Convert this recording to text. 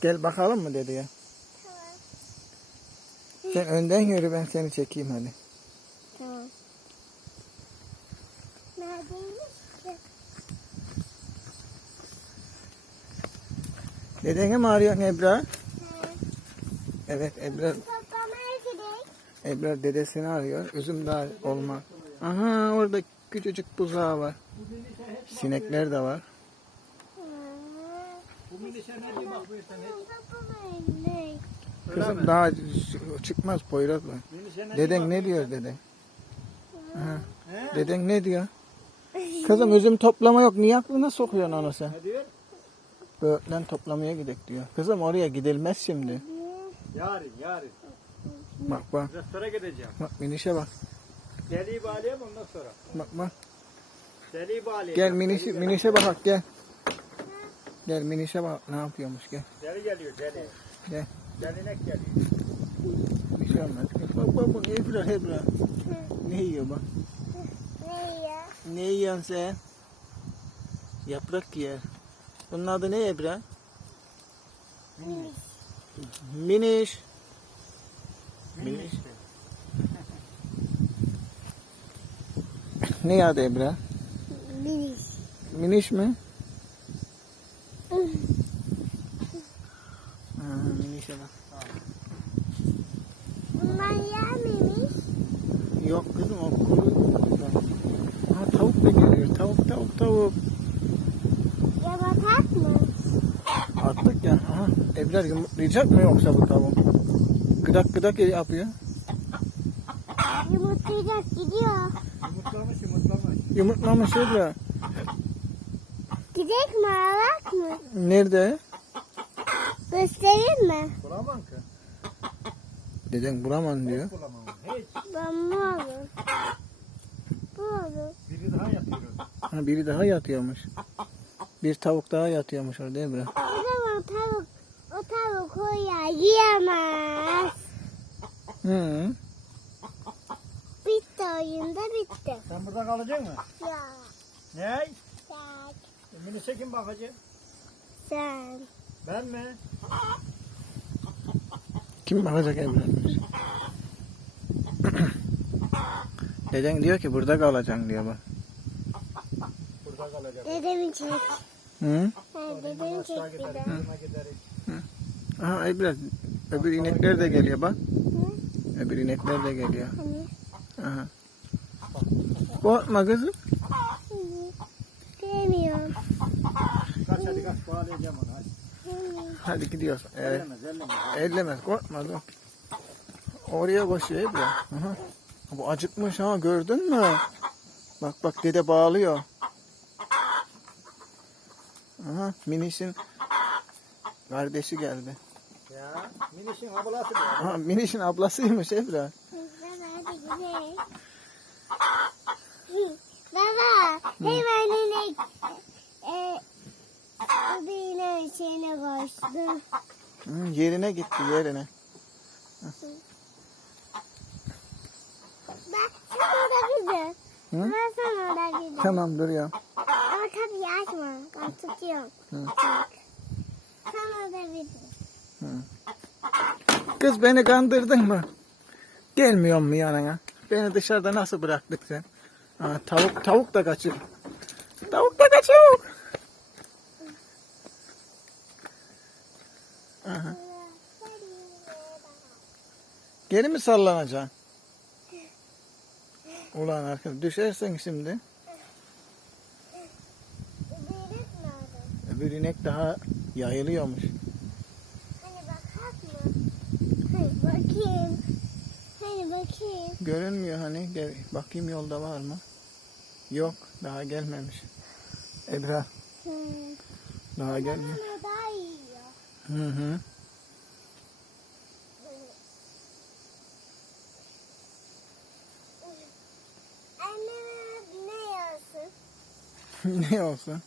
Gel bakalım mı dedeye? Tamam. Sen önden yürü ben seni çekeyim hadi. Tamam. Neredeymiş ki? Dedene mi arıyorsun Ebrar? Evet Ebrar. Ebrar dedesini arıyor. Üzüm daha olma. Aha orada küçücük buzağı var. Sinekler de var. Kızım daha çıkmaz Poyraz var. Deden ne diyor deden? Aha. Deden ne diyor? Kızım üzüm toplama yok. Niye aklına sokuyorsun onu sen? Ne diyor? Böğürtlen toplamaya gidek diyor. Kızım oraya gidilmez şimdi. Yarın, yarın. Bak bak. Restore gideceğim. Bak minişe bak. Deliği bağlayayım ondan sonra. Bak bak. Deliği bağlayayım. Gel minişe, minişe bak gel. Gel minişe bak ne yapıyormuş gel. Deli geliyor, deli. Gel. Delinek geliyor. Bir şey olmaz. Bak bak bak Ebrar Ebrar. Ne yiyor bak. Ne ya? Ne yiyorsun sen? Yaprak yer. Bunun adı ne Ebrar? Miniş. Miniş. ne adı Ebrar? Biliş. Miniş mi? Ha, Bundan yer miymiş? Yok kızım o kuru. Ha, tavuk da geliyor. Tavuk tavuk tavuk. Ya batak mı? Attık ya. Aha, Ebrar yumurtlayacak mı yoksa bu tavuk? Gıdak gıdak yapıyor. Yumurtlayacak gidiyor. Yumurtlamış, yumurtlamış. Yumurtlamış Ebrar. Gidecek mi alak mı? Nerede? Göstereyim mi? Bulamam ki. Deden buramam diyor. Bulamam. Hiç. Ben bu olur. Bu olur. Biri daha yapıyoruz. Ha, biri daha yatıyormuş. Bir tavuk daha yatıyormuş orada Ebrar. O zaman tavuk, o tavuk o ya yiyemez. Hı. Bitti oyunda bitti. Sen burada kalacak mısın? Ya Ne? sen, Minişe kim bakacak? sen. Ben mi? Kim bakacak Ebrar? Deden diyor ki burada kalacaksın diyor bak. Burada kalacak. Dedemi çek. Hı? Ha, dedemi Aşağı çek bir gideriz. Aha Ebrar. Öbür inekler de geliyor bak. Hı? Öbür inekler de geliyor. Hani? Aha. Korkma kızım. Hı. Demiyorum. Kaç hadi kaç bağlayacağım onu hadi. Hadi gidiyoruz. Evet. Ellemez, ellemez. Ellemez korkma dur. Oraya koşuyor Ebru. Bu acıkmış ha gördün mü? Bak bak dede bağlıyor. Aha Miniş'in kardeşi geldi. Ya, minişin ablası bu. Aha Miniş'in ablasıymış Ebru. Baba hadi gidelim. Baba hemen inek e, o bir ineğin içine koştu. Hı, yerine gitti yerine. Ben sen orada. Hı? Ben sen orada gidiyor. Tamam duruyor. Ama kapıyı açma. Ben tutuyorum. Hı. Bak. Sen orada gidiyor. Kız beni kandırdın mı? Gelmiyor mu yanına? Beni dışarıda nasıl bıraktık sen? Aa, tavuk tavuk da kaçıyor. Tavuk da kaçıyor. Aha. Geri mi sallanacaksın? Ulan arkadaş düşersen şimdi. Öbür inek daha yayılıyormuş. Hani bakar mı? Hani bakayım. Hani bakayım. Görünmüyor hani. Gel, bakayım yolda var mı? Yok daha gelmemiş. Ebra Hmm. daha gelmiyor. Ama daha yiyor. Hı hı. Anne ne yiyorsun? ne olsun?